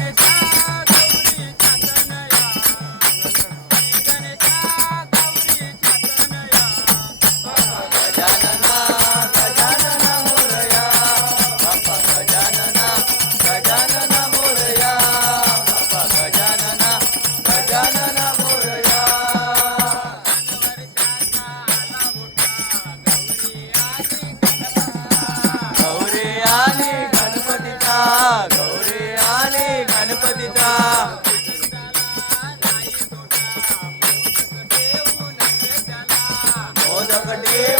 energy. கட்டியே